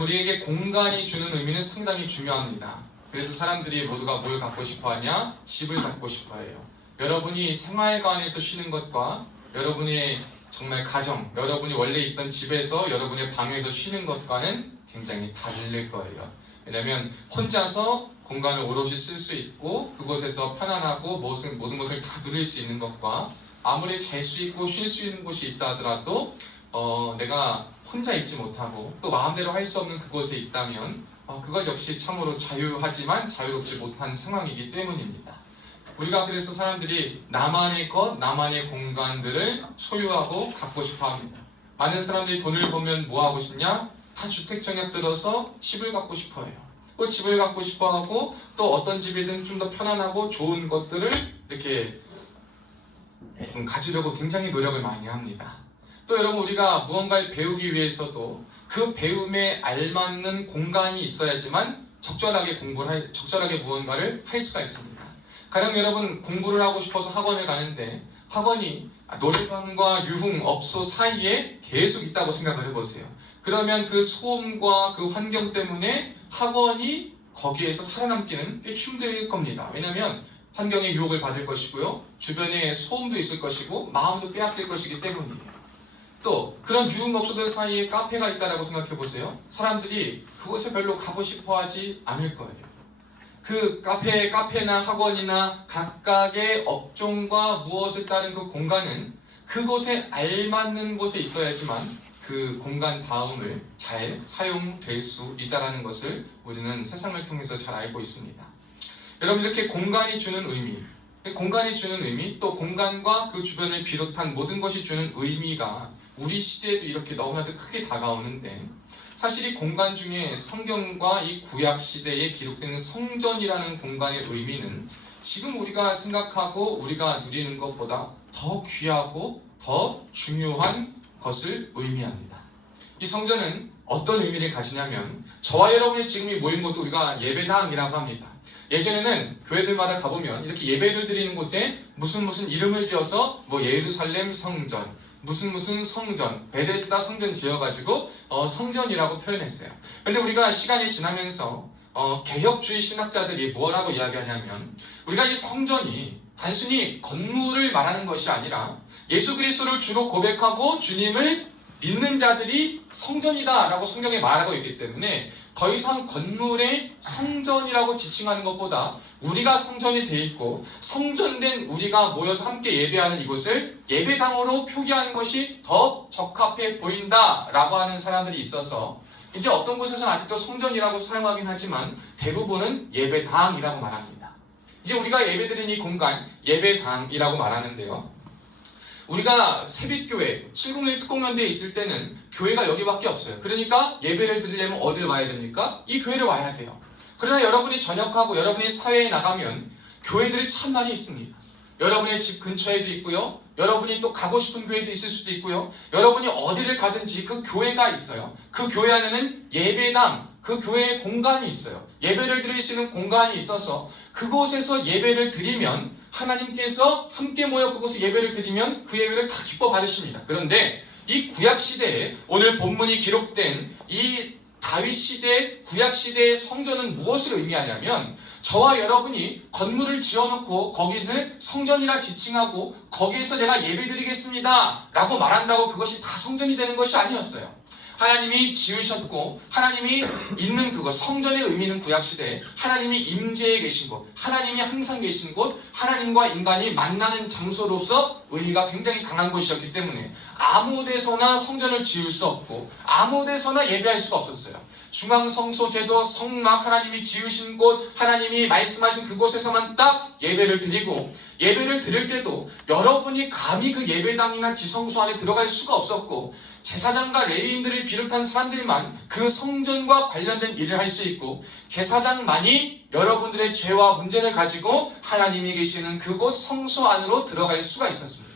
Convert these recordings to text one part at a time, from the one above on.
우리에게 공간이 주는 의미는 상당히 중요합니다. 그래서 사람들이 모두가 뭘 갖고 싶어 하냐? 집을 갖고 싶어 해요. 여러분이 생활관에서 쉬는 것과 여러분의 정말 가정, 여러분이 원래 있던 집에서 여러분의 방에서 쉬는 것과는 굉장히 다를 거예요. 왜냐하면 혼자서 공간을 오롯이 쓸 수 있고 그곳에서 편안하고 모든 것을 다 누릴 수 있는 것과 아무리 잘 수 있고 쉴 수 있는 곳이 있다 하더라도 내가 혼자 있지 못하고 또 마음대로 할 수 없는 그곳에 있다면 그것 역시 참으로 자유하지만 자유롭지 못한 상황이기 때문입니다. 우리가 그래서 사람들이 나만의 것, 나만의 공간들을 소유하고 갖고 싶어 합니다. 많은 사람들이 돈을 보면 뭐 하고 싶냐? 다 주택청약 들어서 집을 갖고 싶어 해요. 또 집을 갖고 싶어 하고 또 어떤 집이든 좀 더 편안하고 좋은 것들을 이렇게 가지려고 굉장히 노력을 많이 합니다. 또 여러분 우리가 무언가를 배우기 위해서도 그 배움에 알맞는 공간이 있어야지만 적절하게 무언가를 할 수가 있습니다. 가령 여러분 공부를 하고 싶어서 학원을 가는데 학원이 노래방과 유흥업소 사이에 계속 있다고 생각을 해보세요. 그러면 그 소음과 그 환경 때문에 학원이 거기에서 살아남기는 꽤 힘들 겁니다. 왜냐하면 환경의 유혹을 받을 것이고요. 주변에 소음도 있을 것이고 마음도 빼앗길 것이기 때문이에요. 또 그런 유흥업소들 사이에 카페가 있다고 생각해보세요. 사람들이 그곳에 별로 가고 싶어 하지 않을 거예요. 그 카페나 학원이나 각각의 업종과 무엇에 따른 그 공간은 그곳에 알맞는 곳에 있어야지만 그 공간 다음을 잘 사용될 수 있다는 것을 우리는 세상을 통해서 잘 알고 있습니다. 여러분 이렇게 공간이 주는 의미, 또 공간과 그 주변을 비롯한 모든 것이 주는 의미가 우리 시대에도 이렇게 너무나도 크게 다가오는데 사실 이 공간 중에 성경과 이 구약 시대에 기록되는 성전이라는 공간의 의미는 지금 우리가 생각하고 우리가 누리는 것보다 더 귀하고 더 중요한 것을 의미합니다. 이 성전은 어떤 의미를 가지냐면 저와 여러분이 지금 모인 곳도 우리가 예배당이라고 합니다. 예전에는 교회들마다 가보면 이렇게 예배를 드리는 곳에 무슨 이름을 지어서 예루살렘 성전, 무슨 성전, 베데스다 성전 지어가지고 성전이라고 표현했어요. 그런데 우리가 시간이 지나면서 개혁주의 신학자들이 뭐라고 이야기하냐면 우리가 이 성전이 단순히 건물을 말하는 것이 아니라 예수 그리스도를 주로 고백하고 주님을 믿는 자들이 성전이다라고 성경에 말하고 있기 때문에 더 이상 건물의 성전이라고 지칭하는 것보다 우리가 성전이 돼 있고 성전된 우리가 모여서 함께 예배하는 이곳을 예배당으로 표기하는 것이 더 적합해 보인다라고 하는 사람들이 있어서 이제 어떤 곳에서는 아직도 성전이라고 사용하긴 하지만 대부분은 예배당이라고 말합니다. 이제 우리가 예배드리는 이 공간 예배당이라고 말하는데요. 우리가 새빛교회 701 특공연대에 있을 때는 교회가 여기밖에 없어요. 그러니까 예배를 드리려면 어딜 와야 됩니까? 이 교회를 와야 돼요. 그러나 여러분이 전역하고 여러분이 사회에 나가면 교회들이 참 많이 있습니다. 여러분의 집 근처에도 있고요. 여러분이 또 가고 싶은 교회도 있을 수도 있고요. 여러분이 어디를 가든지 그 교회가 있어요. 그 교회 안에는 예배당, 그 교회의 공간이 있어요. 예배를 드릴 수 있는 공간이 있어서 그곳에서 예배를 드리면 하나님께서 함께 모여 그곳에 예배를 드리면 그 예배를 다 기뻐 받으십니다. 그런데 이 구약시대에 오늘 본문이 기록된 이 다윗시대, 구약시대의 성전은 무엇을 의미하냐면 저와 여러분이 건물을 지어놓고 거기를 성전이라 지칭하고 거기에서 내가 예배드리겠습니다 라고 말한다고 그것이 다 성전이 되는 것이 아니었어요. 하나님이 지으셨고 하나님이 있는 그곳, 성전의 의미는 구약시대에 하나님이 임재해 계신 곳, 하나님이 항상 계신 곳, 하나님과 인간이 만나는 장소로서 의미가 굉장히 강한 곳이었기 때문에 아무 데서나 성전을 지을 수 없고 아무 데서나 예배할 수가 없었어요. 중앙성소제도 성막 하나님이 지으신 곳, 하나님이 말씀하신 그곳에서만 딱 예배를 드리고 예배를 드릴 때도 여러분이 감히 그 예배당이나 지성소 안에 들어갈 수가 없었고 제사장과 레위인들을 비롯한 사람들만 그 성전과 관련된 일을 할 수 있고 제사장만이 여러분들의 죄와 문제를 가지고 하나님이 계시는 그곳 성소 안으로 들어갈 수가 있었습니다.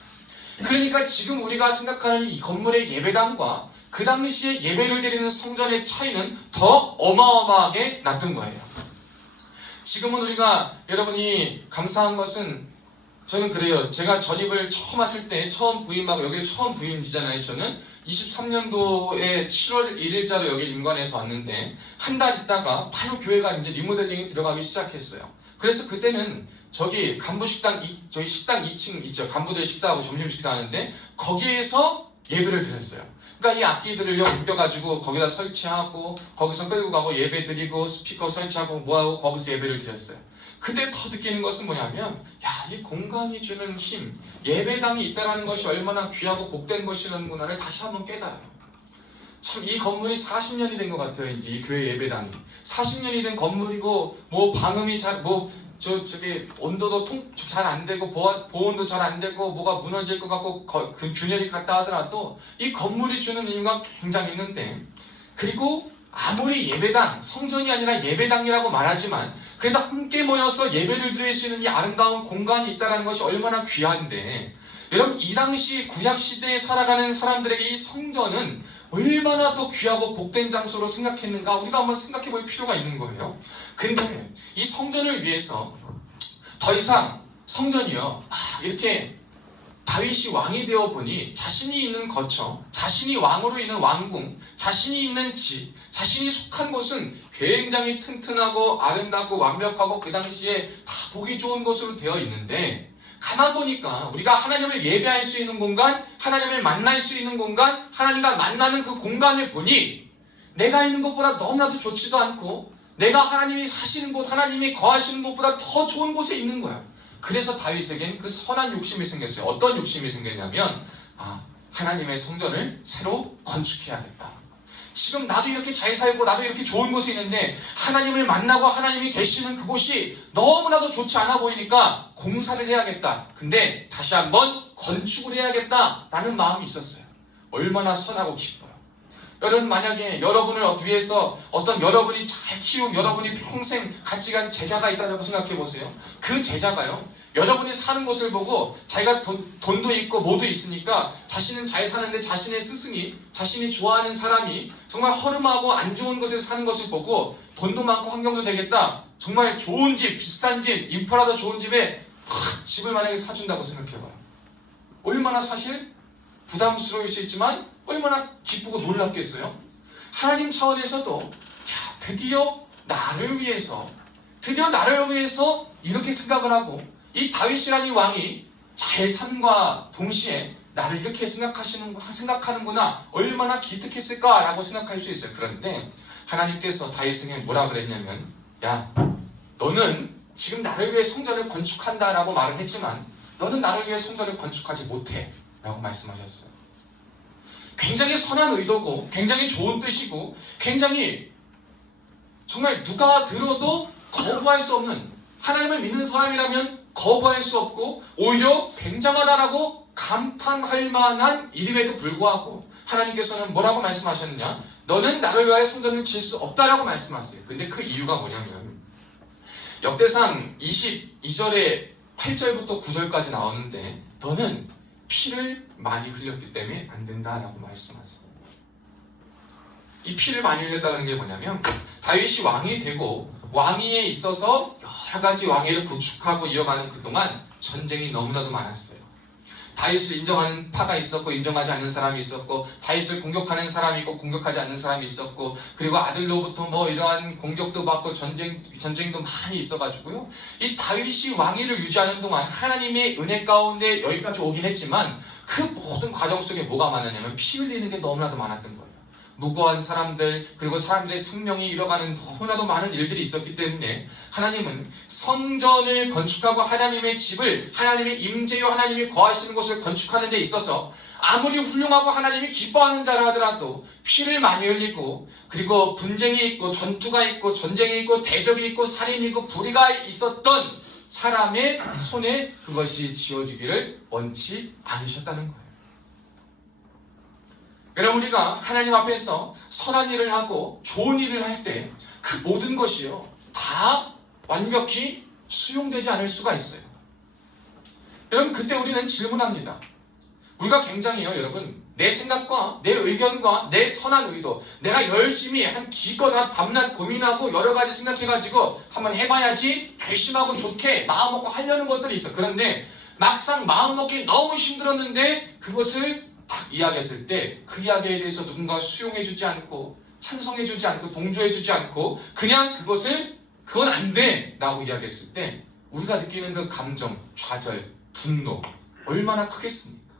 그러니까 지금 우리가 생각하는 이 건물의 예배당과 그 당시에 예배를 드리는 성전의 차이는 더 어마어마하게 났던 거예요. 지금은 우리가 여러분이 감사한 것은 저는 그래요. 제가 전입을 처음 왔을 때, 처음 부임하고, 여기 처음 부임지잖아요. 저는 23년도에 7월 1일자로 여기 임관해서 왔는데, 한 달 있다가 바로 교회가 이제 리모델링이 들어가기 시작했어요. 그래서 그때는 저기 간부식당, 저희 식당 2층 있죠. 간부들 식사하고 점심 식사하는데, 거기에서 예배를 드렸어요. 그러니까 이 악기들을 옮겨가지고 거기다 설치하고, 거기서 끌고 가고 예배 드리고, 스피커 설치하고, 뭐하고, 거기서 예배를 드렸어요. 그때 더 느끼는 것은 뭐냐면, 야, 이 공간이 주는 힘, 예배당이 있다는 것이 얼마나 귀하고 복된 것이라는구나를 다시 한번 깨달아요. 참, 이 건물이 40년이 된 것 같아요, 이제 이 교회 예배당이. 40년이 된 건물이고, 뭐, 방음이 저기, 온도도 잘 안 되고, 보온도 잘 안 되고, 뭐가 무너질 것 같고, 그 균열이 같다 하더라도, 이 건물이 주는 의미가 굉장히 있는데, 그리고 아무리 예배당, 성전이 아니라 예배당이라고 말하지만 그래도 함께 모여서 예배를 드릴 수 있는 이 아름다운 공간이 있다는 것이 얼마나 귀한데, 여러분 이 당시 구약시대에 살아가는 사람들에게 이 성전은 얼마나 더 귀하고 복된 장소로 생각했는가 우리가 한번 생각해 볼 필요가 있는 거예요. 근데 이 성전을 위해서 더 이상 성전이요 이렇게 다윗이 왕이 되어 보니 자신이 있는 거처, 자신이 왕으로 있는 왕궁, 자신이 있는 집, 자신이 속한 곳은 굉장히 튼튼하고 아름답고 완벽하고 그 당시에 다 보기 좋은 곳으로 되어 있는데, 가만 보니까 우리가 하나님을 예배할 수 있는 공간, 하나님을 만날 수 있는 공간, 하나님과 만나는 그 공간을 보니 내가 있는 것보다 너무나도 좋지도 않고 내가 하나님이 사시는 곳, 하나님이 거하시는 곳보다 더 좋은 곳에 있는 거야. 그래서 다윗에겐 그 선한 욕심이 생겼어요. 어떤 욕심이 생겼냐면, 하나님의 성전을 새로 건축해야겠다. 지금 나도 이렇게 잘 살고 나도 이렇게 좋은 곳에 있는데 하나님을 만나고 하나님이 계시는 그곳이 너무나도 좋지 않아 보이니까 공사를 해야겠다. 근데 다시 한번 건축을 해야겠다라는 마음이 있었어요. 얼마나 선하고 기뻐요. 여러분 만약에 여러분을 위해서 어떤 여러분이 잘 키운 여러분이 평생 같이 간 제자가 있다고 생각해 보세요. 그 제자가요 여러분이 사는 곳을 보고 자기가 돈도 있고 뭐도 있으니까 자신은 잘 사는데 자신의 스승이 자신이 좋아하는 사람이 정말 허름하고 안 좋은 곳에서 사는 것을 보고 돈도 많고 환경도 되겠다, 정말 좋은 집, 비싼 집, 인프라도 좋은 집에 집을 만약에 사준다고 생각해봐요. 얼마나 사실 부담스러울 수 있지만 얼마나 기쁘고 놀랍겠어요? 하나님 차원에서도 드디어 나를 위해서 이렇게 생각을 하고 이 다윗이라는 왕이 잘 삶과 동시에 나를 이렇게 생각하는구나, 얼마나 기특했을까라고 생각할 수 있어요. 그런데 하나님께서 다윗에게 뭐라 그랬냐면, 야, 너는 지금 나를 위해 성전을 건축한다라고 말을 했지만 너는 나를 위해 성전을 건축하지 못해 라고 말씀하셨어요. 굉장히 선한 의도고 굉장히 좋은 뜻이고 굉장히 정말 누가 들어도 거부할 수 없는, 하나님을 믿는 사람이라면 거부할 수 없고 오히려 굉장하다라고 감탄할 만한 일임에도 불구하고 하나님께서는 뭐라고 말씀하셨느냐, 너는 나를 위하여 성전을 지을 수 없다라고 말씀하세요. 근데 그 이유가 뭐냐면 역대상 22절에 8절부터 9절까지 나오는데 너는 피를 많이 흘렸기 때문에 안 된다라고 말씀하세요. 이 피를 많이 흘렸다는 게 뭐냐면 다윗이 왕이 되고 왕위에 있어서 여러 가지 왕위를 구축하고 이어가는 그동안 전쟁이 너무나도 많았어요. 다윗을 인정하는 파가 있었고 인정하지 않는 사람이 있었고, 다윗을 공격하는 사람이 있고 공격하지 않는 사람이 있었고, 그리고 아들로부터 뭐 이러한 공격도 받고 전쟁도 많이 있어가지고요. 이 다윗이 왕위를 유지하는 동안 하나님의 은혜 가운데 여기까지 오긴 했지만 그 모든 과정 속에 뭐가 많았냐면 피 흘리는 게 너무나도 많았던 거예요. 무고한 사람들, 그리고 사람들의 생명이 잃어가는 너무나도 많은 일들이 있었기 때문에 하나님은 성전을 건축하고 하나님의 집을, 하나님의 임재요 하나님이 거하시는 곳을 건축하는 데 있어서 아무리 훌륭하고 하나님이 기뻐하는 자라 하더라도 피를 많이 흘리고, 그리고 분쟁이 있고 전투가 있고 전쟁이 있고 대적이 있고 살인이 있고 불의가 있었던 사람의 손에 그것이 지어지기를 원치 않으셨다는 거예요. 여러분, 우리가 하나님 앞에서 선한 일을 하고 좋은 일을 할 때 그 모든 것이요 다 완벽히 수용되지 않을 수가 있어요. 여러분, 그때 우리는 질문합니다. 우리가 굉장히요, 여러분, 내 생각과 내 의견과 내 선한 의도, 내가 열심히 기껏 밤낮 고민하고 여러 가지 생각해가지고 한번 해봐야지 결심하고 좋게 마음먹고 하려는 것들이 있어. 그런데 막상 마음먹기 너무 힘들었는데 그것을 딱 이야기했을 때 그 이야기에 대해서 누군가 수용해주지 않고 찬성해주지 않고 동조해주지 않고 그냥 그건 안 돼! 라고 이야기했을 때 우리가 느끼는 그 감정, 좌절, 분노 얼마나 크겠습니까?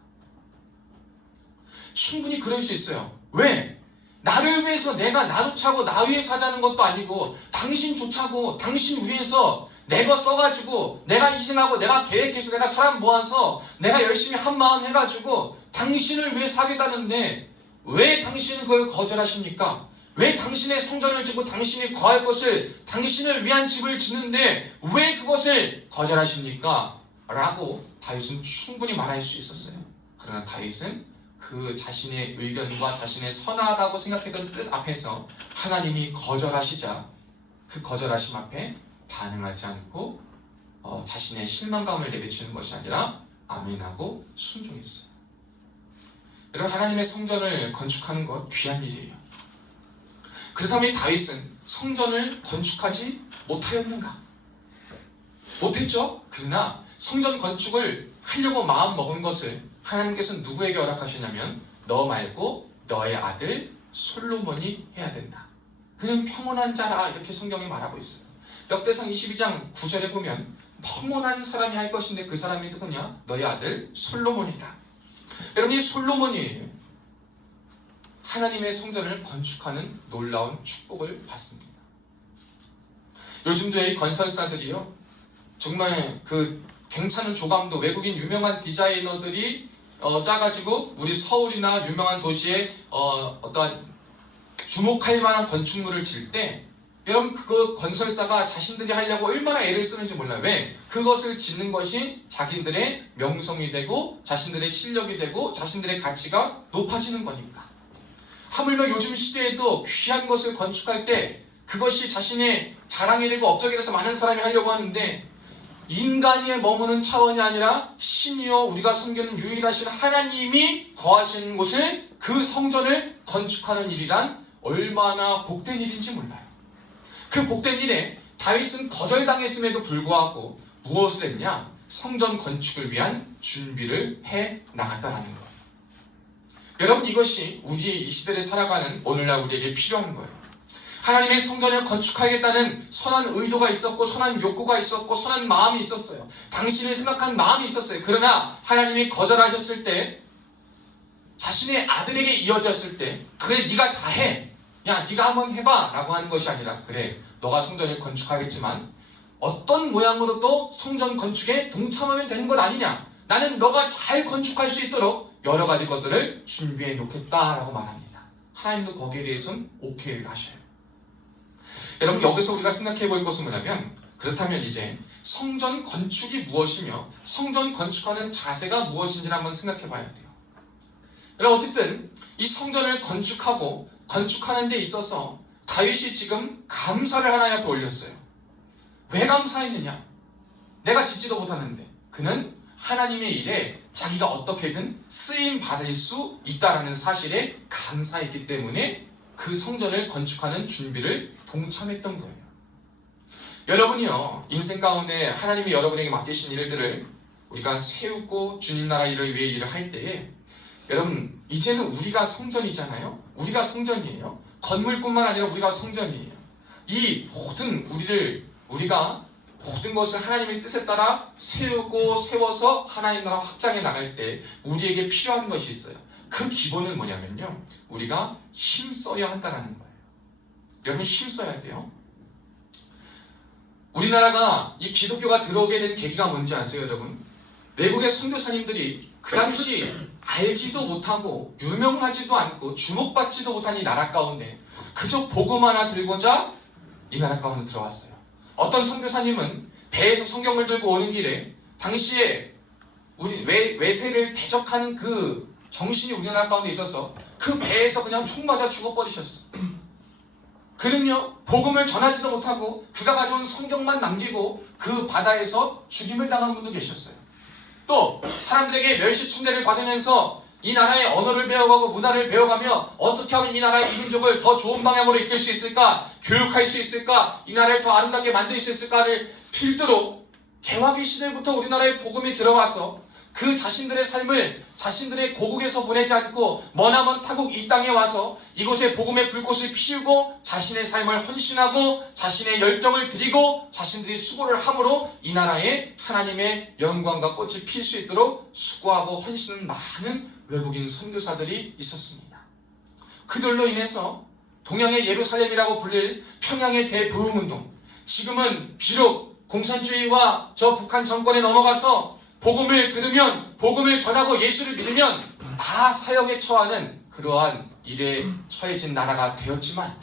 충분히 그럴 수 있어요. 왜? 나를 위해서 내가 나조차고 나 위해서 하자는 것도 아니고 당신조차고 당신 위해서 내가 써가지고 내가 희생하고 내가 계획해서 내가 사람 모아서 내가 열심히 한마음 해가지고 당신을 위해서 하겠다는데 왜 당신은 그걸 거절하십니까? 왜 당신의 성전을 짓고 당신이 거할 것을 당신을 위한 집을 짓는데 왜 그것을 거절하십니까? 라고 다윗은 충분히 말할 수 있었어요. 그러나 다윗은 그 자신의 의견과 자신의 선하다고 생각했던 뜻 앞에서 하나님이 거절하시자 그 거절하심 앞에 반응하지 않고 자신의 실망감을 내비치는 것이 아니라 아멘하고 순종했어요. 여러분, 하나님의 성전을 건축하는 것 귀한 일이에요. 그렇다면 이 다윗은 성전을 건축하지 못하였는가? 못했죠? 그러나 성전 건축을 하려고 마음먹은 것을 하나님께서는 누구에게 허락하시냐면 너 말고 너의 아들 솔로몬이 해야 된다. 그는 평온한 자라 이렇게 성경이 말하고 있어요. 역대상 22장 9절에 보면 평온한 사람이 할 것인데 그 사람이 누구냐? 너의 아들 솔로몬이다. 여러분, 이 솔로몬이 하나님의 성전을 건축하는 놀라운 축복을 받습니다. 요즘도 이 건설사들이요, 정말 그 괜찮은 조감도 외국인 유명한 디자이너들이 짜가지고 우리 서울이나 유명한 도시에 어떠한 주목할 만한 건축물을 지을 때 여러분, 그거 건설사가 자신들이 하려고 얼마나 애를 쓰는지 몰라요. 왜? 그것을 짓는 것이 자기들의 명성이 되고 자신들의 실력이 되고 자신들의 가치가 높아지는 거니까. 하물며 요즘 시대에도 귀한 것을 건축할 때 그것이 자신의 자랑이 되고 업적이 돼서 많은 사람이 하려고 하는데 인간이 머무는 차원이 아니라 신이요 우리가 섬기는 유일하신 하나님이 거하시는 곳을 그 성전을 건축하는 일이란 얼마나 복된 일인지 몰라요. 그 복된 일에 다윗은 거절당했음에도 불구하고 무엇을 했냐? 성전 건축을 위한 준비를 해 나갔다는 거예요. 여러분, 이것이 우리의 이 시대를 살아가는 오늘날 우리에게 필요한 거예요. 하나님의 성전을 건축하겠다는 선한 의도가 있었고 선한 욕구가 있었고 선한 마음이 있었어요. 당신을 생각한 마음이 있었어요. 그러나 하나님이 거절하셨을 때 자신의 아들에게 이어졌을 때 그래 네가 다 해. 야 네가 한번 해봐 라고 하는 것이 아니라 그래 너가 성전을 건축하겠지만 어떤 모양으로 또 성전 건축에 동참하면 되는 것 아니냐. 나는 너가 잘 건축할 수 있도록 여러 가지 것들을 준비해 놓겠다라고 말합니다. 하나님도 거기에 대해서는 오케이를 하셔요. 여러분, 여기서 우리가 생각해 볼 것은 뭐냐면 그렇다면 이제 성전 건축이 무엇이며 성전 건축하는 자세가 무엇인지를 한번 생각해 봐야 돼요. 여러분, 어쨌든 이 성전을 건축하고 건축하는 데 있어서 다윗이 지금 감사를 하나님 앞에 올렸어요. 왜 감사했느냐? 내가 짓지도 못하는데 그는 하나님의 일에 자기가 어떻게든 쓰임 받을 수 있다라는 사실에 감사했기 때문에 그 성전을 건축하는 준비를 동참했던 거예요. 여러분이요, 인생 가운데 하나님이 여러분에게 맡기신 일들을 우리가 세우고 주님 나라 일을 위해 일을 할 때에 여러분, 이제는 우리가 성전이잖아요. 우리가 성전이에요. 건물뿐만 아니라 우리가 성전이에요. 이 우리가 모든 것을 하나님의 뜻에 따라 세우고 세워서 하나님 나라 확장해 나갈 때 우리에게 필요한 것이 있어요. 그 기본은 뭐냐면요, 우리가 힘써야 한다는 거예요. 여러분, 힘써야 돼요. 우리나라가 이 기독교가 들어오게 된 계기가 뭔지 아세요, 여러분? 외국의 선교사님들이 그 당시 알지도 못하고 유명하지도 않고 주목받지도 못한 이 나라 가운데 그저 복음 하나 들고자 이 나라 가운데 들어왔어요. 어떤 선교사님은 배에서 성경을 들고 오는 길에 당시에 우리 외세를 대적한 그 정신이 우리나라 가운데 있어서 그 배에서 그냥 총 맞아 죽어버리셨어. 그는요, 복음을 전하지도 못하고 그가 가져온 성경만 남기고 그 바다에서 죽임을 당한 분도 계셨어요. 또 사람들에게 멸시충대를 받으면서 이 나라의 언어를 배워가고 문화를 배워가며 어떻게 하면 이 나라의 민족을 더 좋은 방향으로 이끌 수 있을까, 교육할 수 있을까, 이 나라를 더 아름답게 만들 수 있을까를 필두로 개화기 시대부터 우리나라에 복음이 들어와서 그 자신들의 삶을 자신들의 고국에서 보내지 않고 머나먼 타국 이 땅에 와서 이곳에 복음의 불꽃을 피우고 자신의 삶을 헌신하고 자신의 열정을 드리고 자신들이 수고를 함으로 이 나라에 하나님의 영광과 꽃을 필 수 있도록 수고하고 헌신한 많은 외국인 선교사들이 있었습니다. 그들로 인해서 동양의 예루살렘이라고 불릴 평양의 대부흥운동, 지금은 비록 공산주의와 저 북한 정권에 넘어가서 복음을 들으면, 복음을 전하고 예수를 믿으면 다 사형에 처하는 그러한 일에 처해진 나라가 되었지만,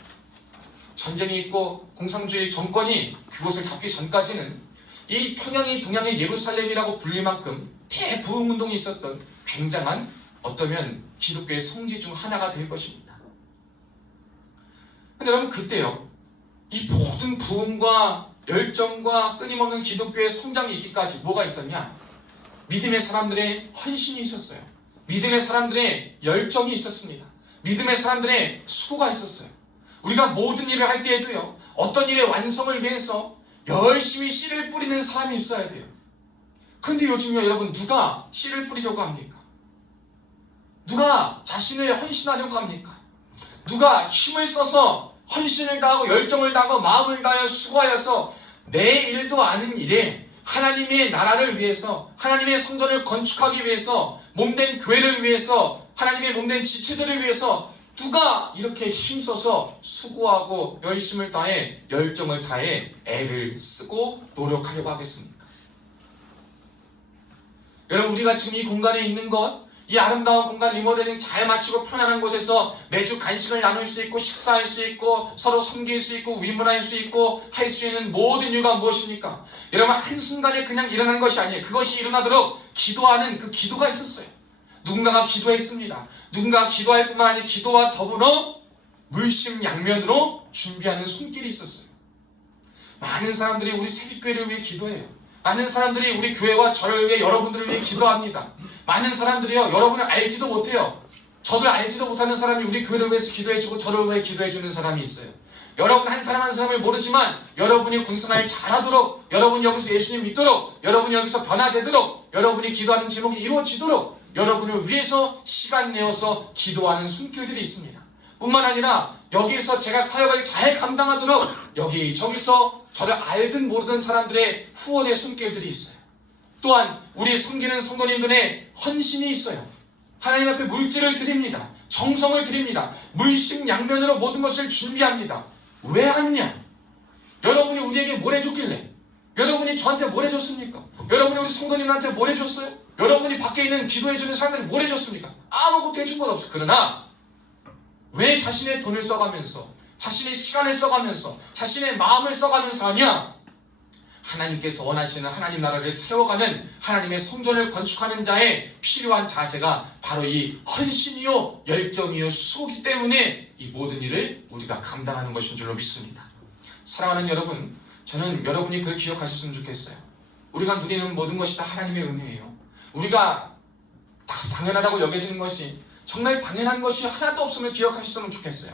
전쟁이 있고 공산주의 정권이 그곳을 잡기 전까지는 이 평양이 동양의 예루살렘이라고 불릴 만큼 대부흥운동이 있었던 굉장한 어떠면 기독교의 성지 중 하나가 될 것입니다. 근데 여러분, 그때요, 이 모든 부흥과 열정과 끊임없는 기독교의 성장이 있기까지 뭐가 있었냐? 믿음의 사람들의 헌신이 있었어요. 믿음의 사람들의 열정이 있었습니다. 믿음의 사람들의 수고가 있었어요. 우리가 모든 일을 할 때에도요, 어떤 일의 완성을 위해서 열심히 씨를 뿌리는 사람이 있어야 돼요. 근데 요즘요, 여러분, 누가 씨를 뿌리려고 합니까? 누가 자신을 헌신하려고 합니까? 누가 힘을 써서 헌신을 다하고 열정을 다하고 마음을 다하여 수고하여서 내 일도 아닌 일에 하나님의 나라를 위해서, 하나님의 성전을 건축하기 위해서, 몸된 교회를 위해서, 하나님의 몸된 지체들을 위해서 누가 이렇게 힘써서 수고하고 열심을 다해 열정을 다해 애를 쓰고 노력하려고 하겠습니까? 여러분, 우리가 지금 이 공간에 있는 것, 이 아름다운 공간 리모델링 잘 마치고 편안한 곳에서 매주 간식을 나눌 수 있고 식사할 수 있고 서로 섬길 수 있고 위문할 수 있고 할 수 있는 모든 이유가 무엇입니까? 여러분, 한순간에 그냥 일어나는 것이 아니에요. 그것이 일어나도록 기도하는 그 기도가 있었어요. 누군가가 기도했습니다. 누군가가 기도할 뿐만 아니라 기도와 더불어 물심양면으로 준비하는 손길이 있었어요. 많은 사람들이 우리 새벽교회를 위해 기도해요. 많은 사람들이 우리 교회와 저를 위해, 여러분들을 위해 기도합니다. 많은 사람들이요, 여러분을 알지도 못해요. 저를 알지도 못하는 사람이 우리 교회를 위해서 기도해주고 저를 위해 기도해주는 사람이 있어요. 여러분 한 사람 한 사람을 모르지만 여러분이 군생활 잘하도록, 여러분이 여기서 예수님 믿도록, 여러분이 여기서 변화되도록, 여러분이 기도하는 제목이 이루어지도록 여러분을 위해서 시간 내어서 기도하는 손길들이 있습니다. 뿐만 아니라 여기에서 제가 사역을 잘 감당하도록 여기저기서 저를 알든 모르든 사람들의 후원의 손길들이 있어요. 또한 우리 섬기는 성도님들의 헌신이 있어요. 하나님 앞에 물질을 드립니다. 정성을 드립니다. 물심양면으로 모든 것을 준비합니다. 왜 하느냐? 여러분이 우리에게 뭘 해줬길래? 여러분이 저한테 뭘 해줬습니까? 여러분이 우리 성도님한테 뭘 해줬어요? 여러분이 밖에 있는 기도해주는 사람들이 뭘 해줬습니까? 아무것도 해준 건 없어. 그러나 왜 자신의 돈을 써가면서, 자신의 시간을 써가면서, 자신의 마음을 써가면서 하냐? 하나님께서 원하시는 하나님 나라를 세워가는 하나님의 성전을 건축하는 자의 필요한 자세가 바로 이 헌신이요, 열정이요, 수고이기 때문에 이 모든 일을 우리가 감당하는 것인 줄로 믿습니다. 사랑하는 여러분, 저는 여러분이 그걸 기억하셨으면 좋겠어요. 우리가 누리는 모든 것이 다 하나님의 은혜예요. 우리가 다 당연하다고 여겨지는 것이, 정말 당연한 것이 하나도 없음을 기억하셨으면 좋겠어요.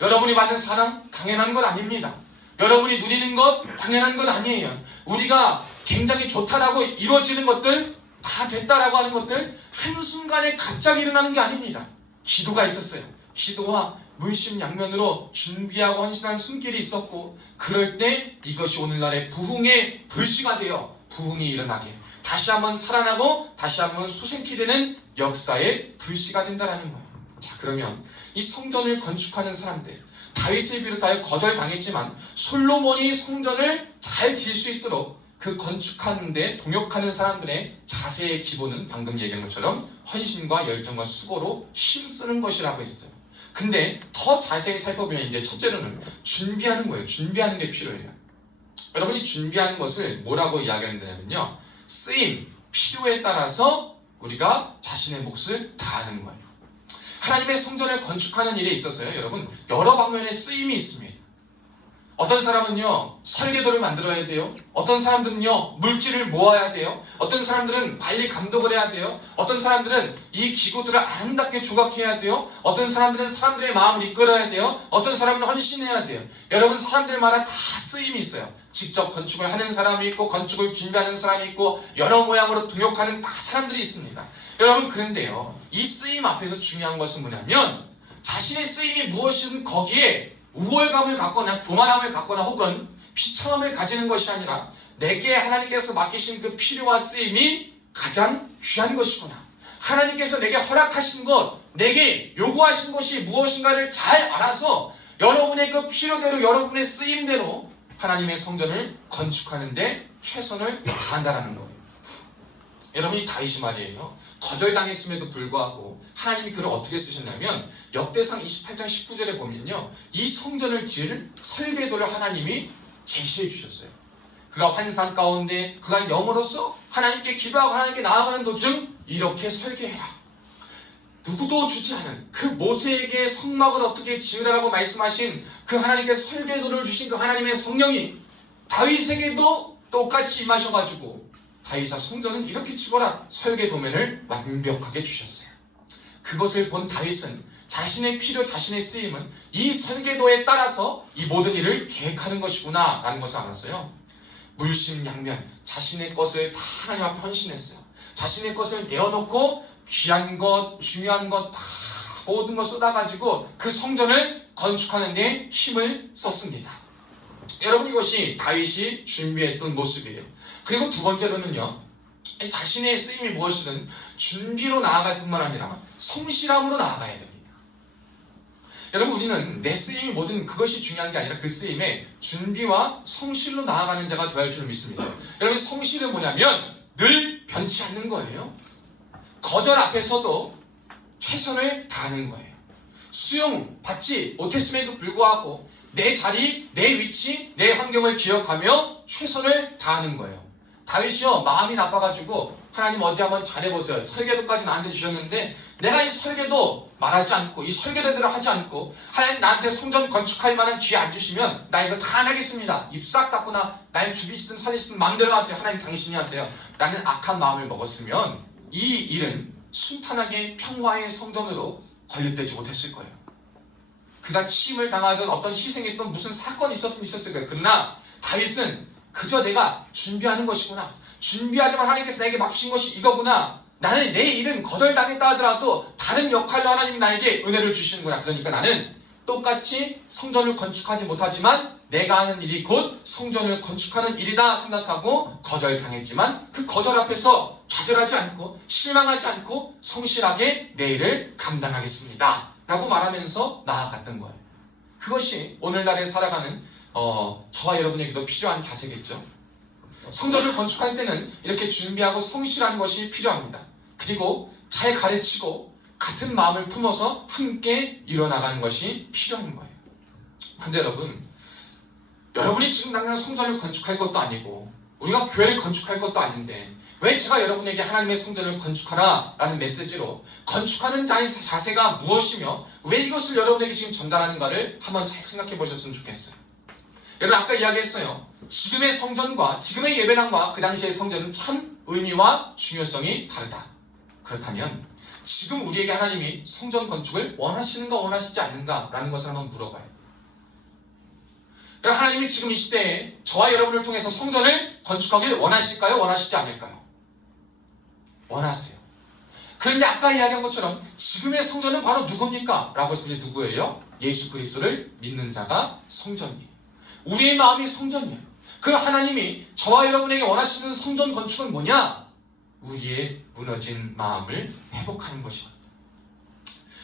여러분이 받는 사랑 당연한 것 아닙니다. 여러분이 누리는 것 당연한 것 아니에요. 우리가 굉장히 좋다라고 이루어지는 것들, 다 됐다라고 하는 것들 한순간에 갑자기 일어나는 게 아닙니다. 기도가 있었어요. 기도와 물심양면으로 준비하고 헌신한 손길이 있었고, 그럴 때 이것이 오늘날의 부흥의 불씨가 되어 부흥이 일어나게, 다시 한번 살아나고 다시 한번 소생케 되는 역사의 불씨가 된다라는 거예요. 자, 그러면 이 성전을 건축하는 사람들, 다윗을 비롯하여 거절당했지만 솔로몬이 성전을 잘 지을 수 있도록 그 건축하는 데 동역하는 사람들의 자세의 기본은 방금 얘기한 것처럼 헌신과 열정과 수고로 힘쓰는 것이라고 했어요. 근데 더 자세히 살펴보면 이제 첫째로는 준비하는 거예요. 준비하는 게 필요해요. 여러분이 준비하는 것을 뭐라고 이야기하느냐면요, 쓰임, 필요에 따라서 우리가 자신의 몫을 다하는 거예요. 하나님의 성전을 건축하는 일에 있어서요, 여러분, 여러 방면의 쓰임이 있습니다. 어떤 사람은요, 설계도를 만들어야 돼요. 어떤 사람들은요, 물질을 모아야 돼요. 어떤 사람들은 관리 감독을 해야 돼요. 어떤 사람들은 이 기구들을 아름답게 조각해야 돼요. 어떤 사람들은 사람들의 마음을 이끌어야 돼요. 어떤 사람은 헌신해야 돼요. 여러분, 사람들마다 다 쓰임이 있어요. 직접 건축을 하는 사람이 있고, 건축을 준비하는 사람이 있고, 여러 모양으로 동역하는 다 사람들이 있습니다. 여러분, 그런데요, 이 쓰임 앞에서 중요한 것은 뭐냐면, 자신의 쓰임이 무엇이든 거기에 우월감을 갖거나 교만함을 갖거나 혹은 비참함을 가지는 것이 아니라 내게 하나님께서 맡기신 그 필요와 쓰임이 가장 귀한 것이구나. 하나님께서 내게 허락하신 것, 내게 요구하신 것이 무엇인가를 잘 알아서 여러분의 그 필요대로 여러분의 쓰임대로 하나님의 성전을 건축하는데 최선을 다한다라는 거예요. 여러분, 이 다윗이 말이에요. 거절당했음에도 불구하고 하나님이 그를 어떻게 쓰셨냐면 역대상 28장 19절에 보면요, 이 성전을 지을 설계도를 하나님이 제시해 주셨어요. 그가 환상 가운데 그가 영으로서 하나님께 기도하고 하나님께 나아가는 도중 이렇게 설계해라. 누구도 주지 않은 그 모세에게 성막을 어떻게 지으라고 말씀하신 그 하나님께 설계도를 주신 그 하나님의 성령이 다윗에게도 똑같이 임하셔가지고 다윗아, 성전은 이렇게 치거라 설계 도면을 완벽하게 주셨어요. 그것을 본 다윗은 자신의 필요, 자신의 쓰임은 이 설계도에 따라서 이 모든 일을 계획하는 것이구나 라는 것을 알았어요. 물심양면 자신의 것을 다 하나님 앞에 헌신했어요. 자신의 것을 내어놓고 귀한 것, 중요한 것 다 모든 것 쏟아가지고 그 성전을 건축하는 데 힘을 썼습니다. 여러분, 이것이 다윗이 준비했던 모습이에요. 그리고 두 번째로는요, 자신의 쓰임이 무엇이든 준비로 나아갈 뿐만 아니라 성실함으로 나아가야 됩니다. 여러분, 우리는 내 쓰임이 뭐든 그것이 중요한 게 아니라 그 쓰임에 준비와 성실로 나아가는 자가 되어야 할 줄 믿습니다. 여러분, 성실은 뭐냐면 늘 변치 않는 거예요. 거절 앞에서도 최선을 다하는 거예요. 수용받지 못했음에도 불구하고 내 자리, 내 위치, 내 환경을 기억하며 최선을 다하는 거예요. 다윗이요, 마음이 나빠가지고 하나님 어디 한번 잘해보세요. 설계도까지 나한테 주셨는데 내가 이 설계도 말하지 않고 이 설계도대로 하지 않고 하나님 나한테 성전 건축할 만한 기회 안 주시면 나 이거 다 안 하겠습니다. 입 싹 닫거나 날 죽이시든 살리시든 마음대로 하세요. 하나님 당신이 하세요. 라는 악한 마음을 먹었으면 이 일은 순탄하게 평화의 성전으로 건립되지 못했을 거예요. 그가 치임을 당하든 어떤 희생이 있든 무슨 사건이 있었을 거예요. 그러나 다윗은 그저 내가 준비하는 것이구나. 준비하지만 하나님께서 나에게 맡기신 것이 이거구나. 나는 내 일은 거절당했다 하더라도 다른 역할로 하나님이 나에게 은혜를 주시는구나. 그러니까 나는 똑같이 성전을 건축하지 못하지만 내가 하는 일이 곧 성전을 건축하는 일이다 생각하고 거절당했지만 그 거절 앞에서 좌절하지 않고 실망하지 않고 성실하게 내 일을 감당하겠습니다. 라고 말하면서 나아갔던 거예요. 그것이 오늘날에 살아가는 저와 여러분에게도 필요한 자세겠죠. 성전을 건축할 때는 이렇게 준비하고 성실한 것이 필요합니다. 그리고 잘 가르치고 같은 마음을 품어서 함께 이뤄나가는 것이 필요한 거예요. 근데 여러분이 지금 당장 성전을 건축할 것도 아니고 우리가 교회를 건축할 것도 아닌데 왜 제가 여러분에게 하나님의 성전을 건축하라 라는 메시지로 건축하는 자의 자세가 무엇이며 왜 이것을 여러분에게 지금 전달하는가를 한번 잘 생각해 보셨으면 좋겠어요. 여러분, 아까 이야기했어요. 지금의 성전과 지금의 예배당과 그 당시의 성전은 참 의미와 중요성이 다르다. 그렇다면 지금 우리에게 하나님이 성전 건축을 원하시는가 원하시지 않는가 라는 것을 한번 물어봐요. 하나님이 지금 이 시대에 저와 여러분을 통해서 성전을 건축하길 원하실까요? 원하시지 않을까요? 원하세요. 그런데 아까 이야기한 것처럼 지금의 성전은 바로 누굽니까? 라고 했을 때 누구예요? 예수 그리스도를 믿는 자가 성전이에요. 우리의 마음이 성전이에요. 그 하나님이 저와 여러분에게 원하시는 성전 건축은 뭐냐? 우리의 무너진 마음을 회복하는 것입니다.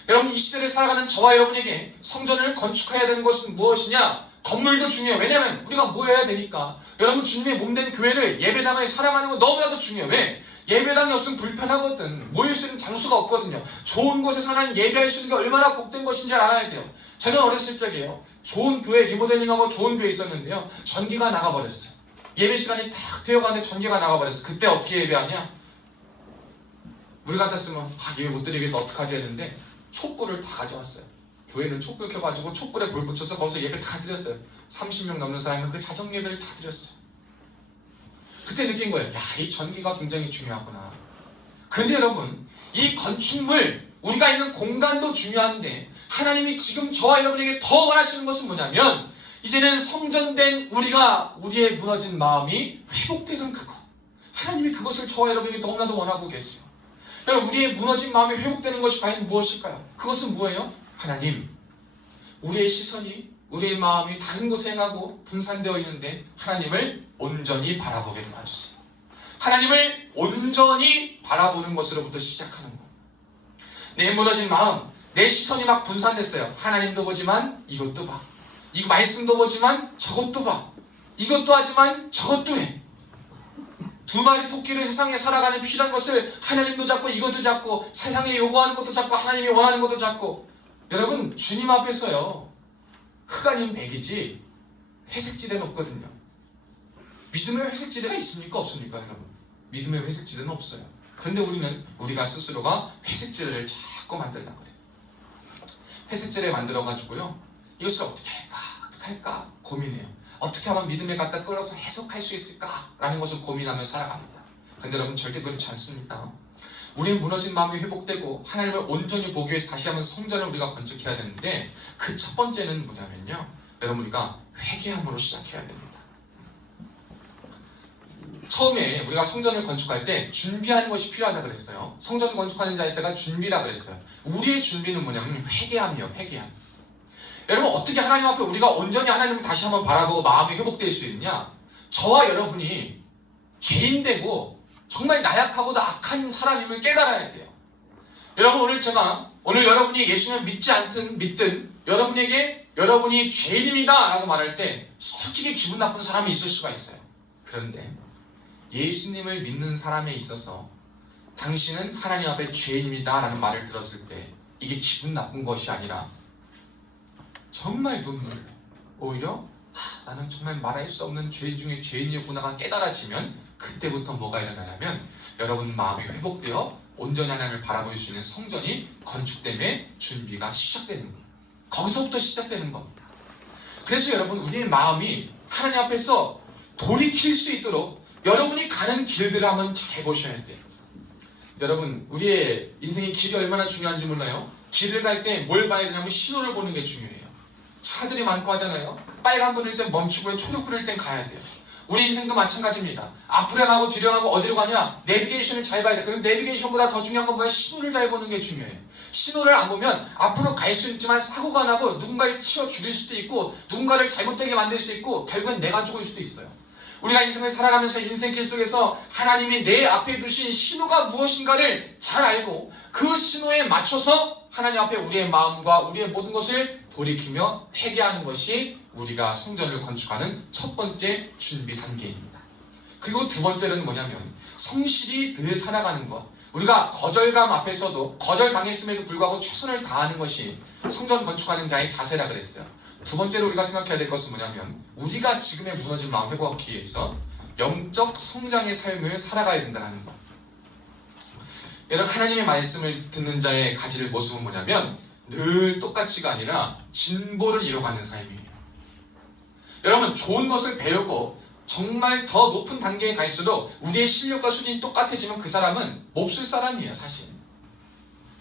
여러분, 이 시대를 살아가는 저와 여러분에게 성전을 건축해야 되는 것은 무엇이냐? 건물도 중요해요. 왜냐하면 우리가 모여야 되니까. 여러분, 주님의 몸된 교회를 예배당을 사랑하는 건 너무나도 중요해요. 왜? 예배당이 없으면 불편하거든. 모일 수 있는 장소가 없거든요. 좋은 곳에서 하나님 예배할 수 있는 게 얼마나 복된 것인지 알아야 돼요. 저는 어렸을 적에요. 좋은 교회 리모델링하고 좋은 교회 있었는데요. 전기가 나가버렸어요. 예배 시간이 탁 되어가는데 전기가 나가버렸어요. 그때 어떻게 예배하냐? 물 갖다 쓰면 예배 못 드리겠다 어떡하지 했는데 촛불을 다 가져왔어요. 교회는 촛불 켜가지고 촛불에 불 붙여서 거기서 예배 다 드렸어요. 30명 넘는 사람이 그 자정 예배를 다 드렸어요. 그때 느낀 거예요. 야, 이 전기가 굉장히 중요하구나. 근데 여러분, 이 건축물, 우리가 있는 공간도 중요한데 하나님이 지금 저와 여러분에게 더 원하시는 것은 뭐냐면 이제는 성전된 우리의 무너진 마음이 회복되는 그것. 하나님이 그것을 저와 여러분에게 너무나도 원하고 계세요. 여러분, 우리의 무너진 마음이 회복되는 것이 과연 무엇일까요? 그것은 뭐예요? 하나님, 우리의 시선이, 우리의 마음이 다른 곳에 행하고 분산되어 있는데 하나님을 온전히 바라보게 도와주세요. 하나님을 온전히 바라보는 것으로부터 시작하는 것. 내 무너진 마음, 내 시선이 막 분산됐어요. 하나님도 보지만 이것도 봐. 이 말씀도 보지만 저것도 봐. 이것도 하지만 저것도 해. 두 마리 토끼를 세상에 살아가는 필요한 것을 하나님도 잡고 이것도 잡고 세상에 요구하는 것도 잡고 하나님이 원하는 것도 잡고. 여러분, 주님 앞에서요, 흙 아닌 백이지 회색지대는 없거든요. 믿음의 회색지대가 있습니까? 없습니까? 여러분, 믿음의 회색지대는 없어요. 그런데 우리가 스스로가 회색지대를 자꾸 만들려고 그래요. 회색지대를 만들어가지고요, 이것을 어떻게 할까 고민해요. 어떻게 하면 믿음에 갖다 끌어서 해석할 수 있을까라는 것을 고민하며 살아갑니다. 그런데 여러분, 절대 그렇지 않습니다. 우리의 무너진 마음이 회복되고 하나님을 온전히 보기 위해서 다시 한번 성전을 우리가 건축해야 되는데 그 첫 번째는 뭐냐면요, 여러분, 우리가 회개함으로 시작해야 됩니다. 처음에 우리가 성전을 건축할 때 준비하는 것이 필요하다 그랬어요. 성전 건축하는 자에서가 준비라 그랬어요. 우리의 준비는 뭐냐면 회개함이요, 회개함. 여러분, 어떻게 하나님 앞에 우리가 온전히 하나님을 다시 한번 바라보고 마음이 회복될 수 있느냐? 저와 여러분이 죄인되고 정말 나약하고도 악한 사람임을 깨달아야 돼요. 여러분, 오늘 여러분이 예수님을 믿지 않든 믿든 여러분에게 여러분이 죄인입니다 라고 말할 때 솔직히 기분 나쁜 사람이 있을 수가 있어요. 그런데 예수님을 믿는 사람에 있어서 당신은 하나님 앞에 죄인입니다 라는 말을 들었을 때 이게 기분 나쁜 것이 아니라 정말 눈물, 오히려 나는 정말 말할 수 없는 죄인 중에 죄인이었구나가 깨달아지면 그때부터 뭐가 일어나냐면 여러분 마음이 회복되어 온전히 하나님을 바라볼 수 있는 성전이 건축됨의 준비가 시작되는 거예요. 거기서부터 시작되는 겁니다. 그래서 여러분, 우리의 마음이 하나님 앞에서 돌이킬 수 있도록 여러분이 가는 길들을 한번 잘 보셔야 돼요. 여러분, 우리의 인생의 길이 얼마나 중요한지 몰라요? 길을 갈 때 뭘 봐야 되냐면 신호를 보는 게 중요해요. 차들이 많고 하잖아요. 빨간불일 땐 멈추고 초록불일 땐 가야 돼요. 우리 인생도 마찬가지입니다. 앞으로 가고 뒤로 가고 어디로 가냐? 내비게이션을 잘 봐야 돼요. 그럼 내비게이션보다 더 중요한 건 뭐야? 신호를 잘 보는 게 중요해요. 신호를 안 보면 앞으로 갈 수 있지만 사고가 나고 누군가를 치워 죽일 수도 있고 누군가를 잘못되게 만들 수도 있고 결국엔 내가 죽을 수도 있어요. 우리가 인생을 살아가면서 인생길 속에서 하나님이 내 앞에 두신 신호가 무엇인가를 잘 알고 그 신호에 맞춰서 하나님 앞에 우리의 마음과 우리의 모든 것을 돌이키며 회개하는 것이 우리가 성전을 건축하는 첫 번째 준비 단계입니다. 그리고 두 번째는 뭐냐면 성실히 늘 살아가는 것. 우리가 거절감 앞에서도 거절당했음에도 불구하고 최선을 다하는 것이 성전 건축하는 자의 자세라 그랬어요. 두 번째로 우리가 생각해야 될 것은 뭐냐면 우리가 지금의 무너진 마음 회복하기 위해서 영적 성장의 삶을 살아가야 된다는 것. 여러분, 하나님의 말씀을 듣는 자의 가질 모습은 뭐냐면 늘 똑같이가 아니라 진보를 이뤄가는 삶이에요. 여러분, 좋은 것을 배우고 정말 더 높은 단계에 갈수록 우리의 실력과 수준이 똑같아지면 그 사람은 몹쓸 사람이에요, 사실.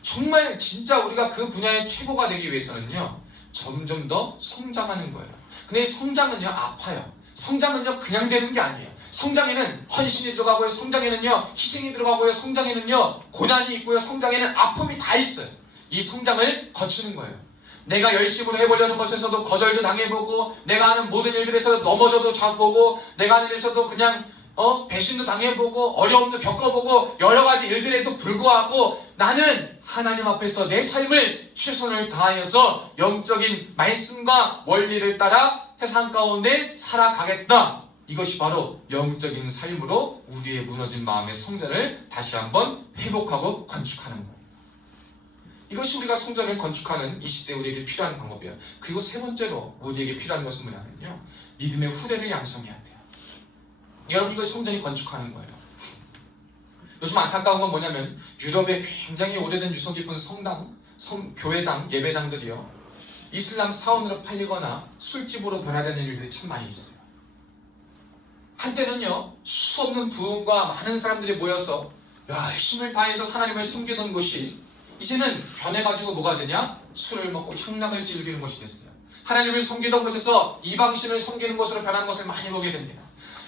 정말 진짜 우리가 그 분야의 최고가 되기 위해서는요, 점점 더 성장하는 거예요. 근데 성장은요, 아파요. 성장은요, 그냥 되는 게 아니에요. 성장에는 헌신이 들어가고요, 성장에는요, 희생이 들어가고요, 성장에는요, 고난이 있고요, 성장에는 아픔이 다 있어요. 이 성장을 거치는 거예요. 내가 열심으로 해보려는 것에서도 거절도 당해보고, 내가 하는 모든 일들에서도 넘어져도 잡보고, 내가 하는 일에서도 그냥 배신도 당해보고, 어려움도 겪어보고, 여러 가지 일들에도 불구하고 나는 하나님 앞에서 내 삶을 최선을 다하여서 영적인 말씀과 원리를 따라 세상 가운데 살아가겠다. 이것이 바로 영적인 삶으로 우리의 무너진 마음의 성전을 다시 한번 회복하고 건축하는 거예요. 이것이 우리가 성전을 건축하는 이 시대에 우리에게 필요한 방법이에요. 그리고 세 번째로 우리에게 필요한 것은 뭐냐면요, 믿음의 후대를 양성해야 돼요. 여러분, 이것이 성전이 건축하는 거예요. 요즘 안타까운 건 뭐냐면 유럽의 굉장히 오래된 유서 깊은 성당, 교회당, 예배당들이요, 이슬람 사원으로 팔리거나 술집으로 변화되는 일들이 참 많이 있어요. 한때는요, 수없는 부흥과 많은 사람들이 모여서 열심을 다해서 하나님을 섬기던 곳이 이제는 변해가지고 뭐가 되냐? 술을 먹고 향락을 즐기는 것이 됐어요. 하나님을 섬기던 곳에서 이방신을 섬기는 곳으로 변한 것을 많이 보게 됩니다.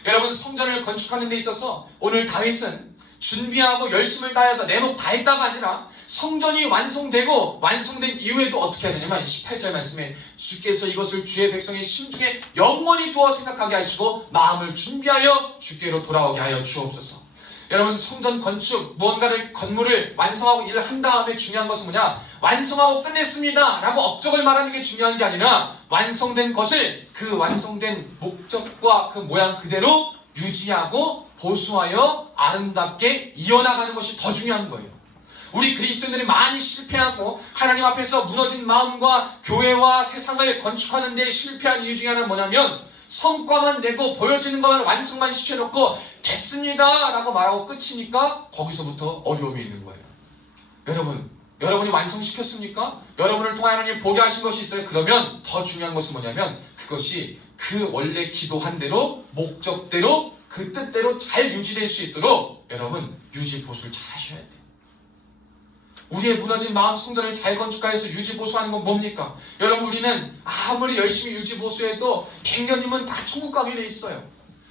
여러분, 성전을 건축하는 데 있어서 오늘 다윗은 준비하고 열심을 다해서 내 목 다했다가 아니라 성전이 완성되고 완성된 이후에도 어떻게 해야 되냐면 18절 말씀에 주께서 이것을 주의 백성의 심중에 영원히 두어 생각하게 하시고 마음을 준비하여 주께로 돌아오게 하여 주옵소서. 여러분, 성전 건축, 무언가를 건물을 완성하고 일을 한 다음에 중요한 것은 뭐냐? 완성하고 끝냈습니다 라고 업적을 말하는 게 중요한 게 아니라 완성된 것을 그 완성된 목적과 그 모양 그대로 유지하고 보수하여 아름답게 이어나가는 것이 더 중요한 거예요. 우리 그리스도인들이 많이 실패하고 하나님 앞에서 무너진 마음과 교회와 세상을 건축하는 데 실패한 이유 중에 하나는 뭐냐면 성과만 내고 보여지는 것만 완성만 시켜놓고 됐습니다 라고 말하고 끝이니까 거기서부터 어려움이 있는 거예요. 여러분이 완성시켰습니까? 여러분을 통해 하나님 보게 하신 것이 있어요. 그러면 더 중요한 것은 뭐냐면 그것이 그 원래 기도한 대로 목적대로 그 뜻대로 잘 유지될 수 있도록 여러분 유지 보수를 잘 하셔야 돼요. 우리의 무너진 마음 성전을 잘 건축하여서 유지 보수하는 건 뭡니까? 여러분, 우리는 아무리 열심히 유지 보수해도 100년이면 다 천국 가게 돼 있어요.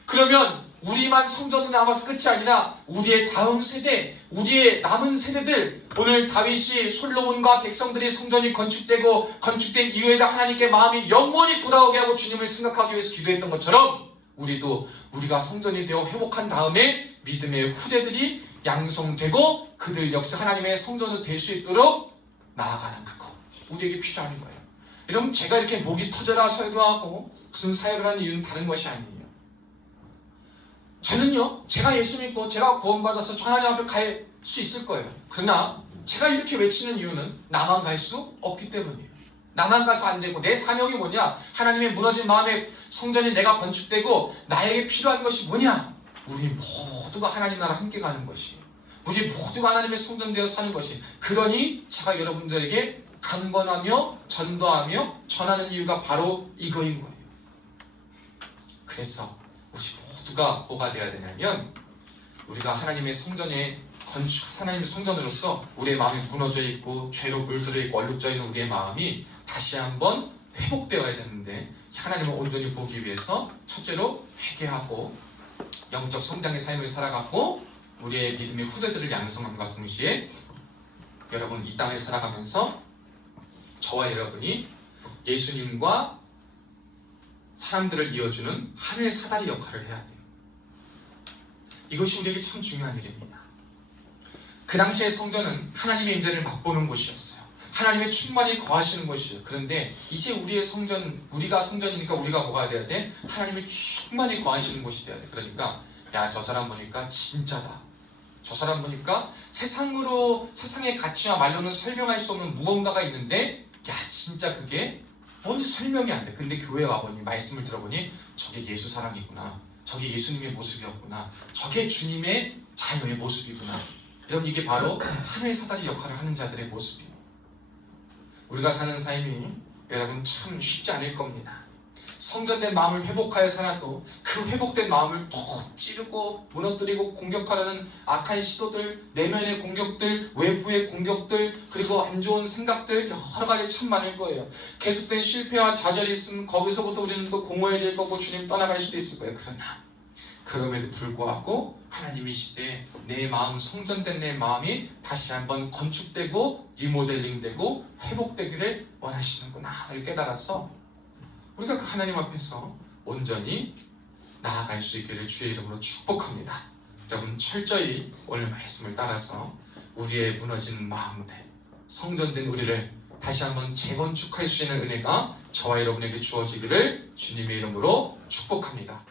그러면 우리만 성전이 남아서 끝이 아니라 우리의 다음 세대, 우리의 남은 세대들, 오늘 다윗이 솔로몬과 백성들이 성전이 건축되고 건축된 이후에도 하나님께 마음이 영원히 돌아오게 하고 주님을 생각하기 위해서 기도했던 것처럼 우리도 우리가 성전이 되어 회복한 다음에 믿음의 후대들이 양성되고 그들 역시 하나님의 성전으로 될 수 있도록 나아가는 그거 우리에게 필요한 거예요. 여러분, 제가 이렇게 목이 터져라 설교하고 무슨 사역을 하는 이유는 다른 것이 아니에요. 저는요, 제가 예수 믿고 제가 구원받아서 저 하나님 앞에 갈 수 있을 거예요. 그러나 제가 이렇게 외치는 이유는 나만 갈 수 없기 때문이에요. 나만 가서 안 되고 내 사명이 뭐냐? 하나님의 무너진 마음의 성전이 내가 건축되고 나에게 필요한 것이 뭐냐? 우리 모두가 하나님 나라 함께 가는 것이, 우리 모두가 하나님의 성전 되어 사는 것이. 그러니 제가 여러분들에게 강권하며 전도하며 전하는 이유가 바로 이거인 거예요. 그래서 우리 모두가 뭐가 되어야 되냐면 우리가 하나님의 성전에 하나님의 성전으로서 우리의 마음이 무너져 있고 죄로 물들어 있고 얼룩져 있는 우리의 마음이 다시 한번 회복되어야 되는데 하나님을 온전히 보기 위해서 첫째로 회개하고 영적 성장의 삶을 살아가고 우리의 믿음의 후대들을 양성함과 동시에 여러분 이 땅을 살아가면서 저와 여러분이 예수님과 사람들을 이어주는 하늘 사다리 역할을 해야 돼요. 이것이 우리에게 참 중요한 일입니다. 그 당시의 성전은 하나님의 임재를 맛보는 곳이었어요. 하나님의 충만히 거하시는 곳이에요. 그런데 이제 우리의 성전, 우리가 성전이니까 우리가 뭐가 돼야 돼? 하나님의 충만히 거하시는 곳이 돼야 돼. 그러니까 야, 저 사람 보니까 진짜다. 저 사람 보니까 세상의 가치와 말로는 설명할 수 없는 무언가가 있는데 야, 진짜 그게 뭔지 설명이 안 돼. 근데 교회 와보니 말씀을 들어보니 저게 예수 사랑이구나. 저게 예수님의 모습이었구나. 저게 주님의 자녀의 모습이구나. 여러분, 이게 바로 하늘 사다리 역할을 하는 자들의 모습이에요. 우리가 사는 삶이 여러분 참 쉽지 않을 겁니다. 성전된 마음을 회복하여 살아도 그 회복된 마음을 또 찌르고 무너뜨리고 공격하려는 악한 시도들, 내면의 공격들, 외부의 공격들, 그리고 안 좋은 생각들 여러 가지 참 많을 거예요. 계속된 실패와 좌절이 있으면 거기서부터 우리는 또 공허해질 거고 주님 떠나갈 수도 있을 거예요. 그러나 그럼에도 불구하고 하나님이 이 시대에 내 마음, 성전된 내 마음이 다시 한번 건축되고 리모델링되고 회복되기를 원하시는구나를 깨달아서 우리가 그 하나님 앞에서 온전히 나아갈 수 있기를 주의 이름으로 축복합니다. 여러분 철저히 오늘 말씀을 따라서 우리의 무너진 마음들, 성전된 우리를 다시 한번 재건축할 수 있는 은혜가 저와 여러분에게 주어지기를 주님의 이름으로 축복합니다.